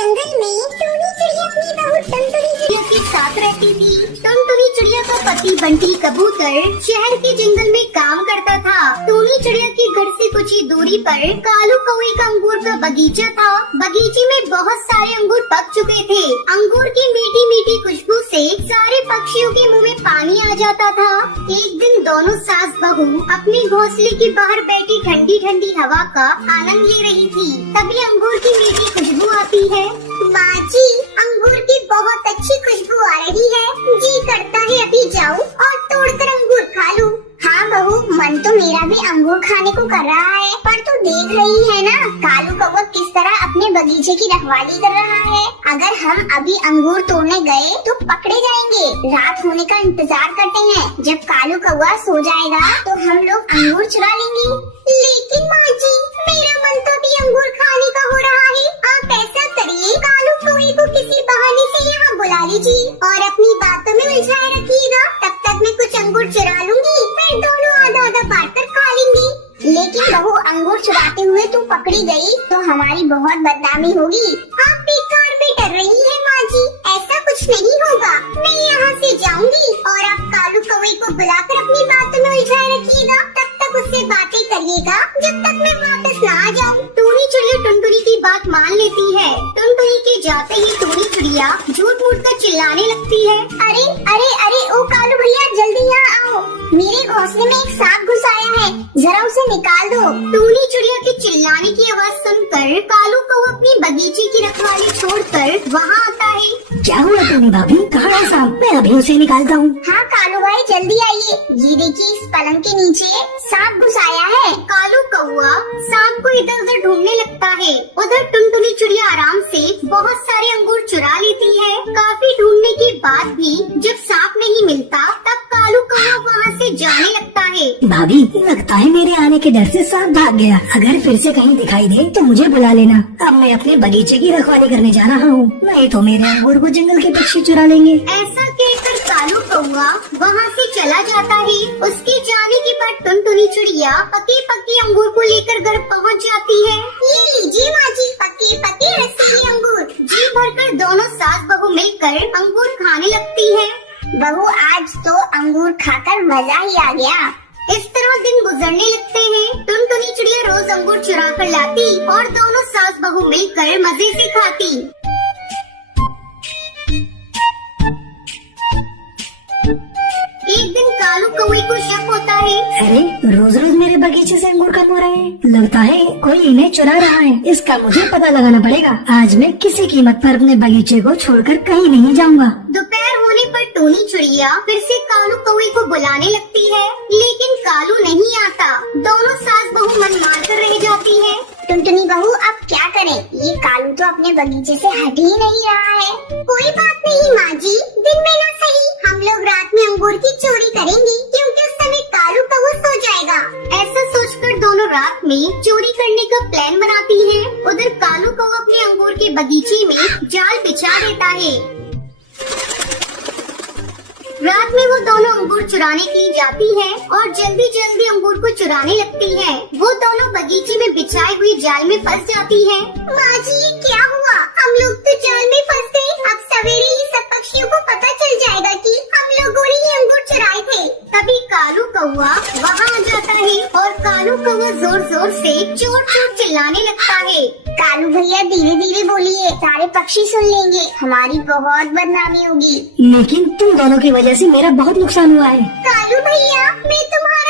जंगल में टुनटुनी चिड़िया अपनी बहू टुनटुनी चिड़िया के साथ रहती थी। टुनटुनी चिड़िया का पति बंटी कबूतर शहर के जंगल में काम करता था। टुनटुनी चिड़िया के घर से कुछ ही दूरी पर कालू कौवे का अंगूर का बगीचा था। बगीचे में बहुत सारे अंगूर पक चुके थे। अंगूर की मीठी मीठी खुशबू से सारे पक्षियों के मुंह में पानी आ जाता था। एक दिन दोनों सास बहू अपने घोंसले के बाहर बैठी ठंडी ठंडी हवा का आनंद ले रही थी। तभी अंगूर की मीठी खुशबू आती है। माँ जी, अंगूर की बहुत अच्छी खुशबू आ रही है। जी करता है अभी जाऊँ और तोड़कर अंगूर खा लूँ। हाँ बहू, मन तो मेरा भी अंगूर खाने को कर रहा है, पर तू देख रही है ना कालू कौवा किस तरह अपने बगीचे की रखवाली कर रहा है। अगर हम अभी अंगूर तोड़ने गए तो पकड़े जाएंगे। रात होने का इंतजार करते हैं। जब कालू कौवा सो जाएगा तो हम लोग अंगूर चुरा लेंगे। लेकिन माँ जी, मेरा मन तो अभी अंगूर खाने का हो रहा है। आप ऐसा करिए, कालू कौवे को किसी बहाने से यहाँ बुला लीजिए और अपनी बातों में उलझाए रखिएगा। तब तक मैं कुछ अंगूर चुरा लूंगी, फिर दोनों आधा आधा बांट कर खा लेंगे। लेकिन बहू, अंगूर चुराते हुए तू पकड़ी गई तो हमारी बहुत बदनामी होगी। आप बेकार में डर रही है माँ जी, ऐसा कुछ नहीं होगा। मैं यहाँ से जाऊंगी और आप कालू कौवे को बुलाकर अपनी बातों में उलझाए रखिएगा। तब तक उससे बातें करिएगा जब तक मैं वापस न आ जाऊँ। टुनटुनी चिड़िया टुनटुनी की बात मान लेती है। टुनटुनी के जाते ही टुनटुनी चिड़िया झूठ मूठ कर चिल्लाने लगती है। अरे अरे अरे, ओ कालू भैया, जल्दी यहाँ आओ। मेरे घोंसले में एक सांप घुस आया है, जरा उसे निकाल दो। टुनटुनी चिड़िया के चिल्लाने की आवाज सुनकर कालू कौवा अपनी बगीचे की रखवाली छोड़कर वहाँ आता है। क्या हुआ टुनी भाभी, कहाँ है सांप? मैं अभी उसे निकालता हूँ। हाँ कालू भाई, जल्दी आइए। ये देखिए, इस पलंग के नीचे सांप घुस आया है। कालू कौवा सांप को इधर उधर ढूंढने लगता है। उधर टुनटुनी चिड़िया आराम से बहुत सारे अंगूर चुरा लेती है। काफी ढूंढने के बाद भी जब सांप नहीं मिलता तब कालू कौवा वहाँ से जाने लगता है। भाभी, लगता है मेरे आने के डर से सांप भाग गया। अगर फिर से कहीं दिखाई दे तो मुझे बुला लेना। अब मैं अपने बगीचे की रखवाली करने जा रहा हूँ, नहीं तो मेरे अंगूर को जंगल के पक्षी चुरा लेंगे। ऐसा कहकर कालू कौवा वहाँ से चला जाता है। उसके जाने के बाद टुनटुनी चिड़िया पके पके अंगूर को लेकर घर पहुँच जाती है। ये लीजिए माँ जी, पके पके रसीले अंगूर। जी भरकर दोनों सास बहू मिलकर अंगूर खाने लगती है। बहू, आज तो अंगूर खाकर मजा ही आ गया। इस तरह दिन गुजरने लगते हैं। टुनटुनी चिड़िया रोज अंगूर चुरा कर लाती और दोनों सास बहू मिलकर मजे से खाती। एक दिन कालू कौवे को शक होता है। अरे, रोज रोज मेरे बगीचे से अंगूर कब हो रहे हैं? लगता है कोई इन्हें चुरा रहा है। इसका मुझे पता लगाना पड़ेगा। आज मैं किसी कीमत पर अपने बगीचे को छोड़कर कहीं नहीं जाऊंगा। दोपहर होने पर टुनटुनी चिड़िया फिर से कालू कौवे को बुलाने लगती है, लेकिन कालू नहीं आता। दोनों सास बहू मन मार कर रह जाती है। टुनटुनी बहू, अब क्या करें? ये कालू तो अपने बगीचे से हट ही नहीं रहा है। कोई बात नहीं माँ जी, दिन में ना सही हम लोग रात में अंगूर की चोरी करेंगे, क्योंकि उस समय कालू कौवा सो जाएगा। ऐसा सोचकर दोनों रात में चोरी करने का प्लान बनाती हैं। उधर कालू कौवा अपने अंगूर के बगीचे में जाल बिछा देता है। रात में वो दोनों अंगूर चुराने के लिए जाती है और जल्दी जल्दी अंगूर को चुराने लगती है। वो दोनों बगीचे में बिछाए हुए जाल में फंस जाती है। माँ जी, ये क्या हुआ? हम लोग तो जाल में फंस गए। अब सवेरे ही सब पक्षियों को पता चल जाएगा कि हम लोगों ने ये अंगूर चुराए थे। तभी कालू कौवा वहाँ आ जाता है और कालू कौवा जोर जोर से चोर चोर चिल्लाने लगता है। कालू भैया, धीरे धीरे बोलिए, सारे पक्षी सुन लेंगे, हमारी बहुत बदनामी होगी। लेकिन तुम दोनों की वजह से मेरा बहुत नुकसान हुआ है। कालू भैया, मैं तुम्हारा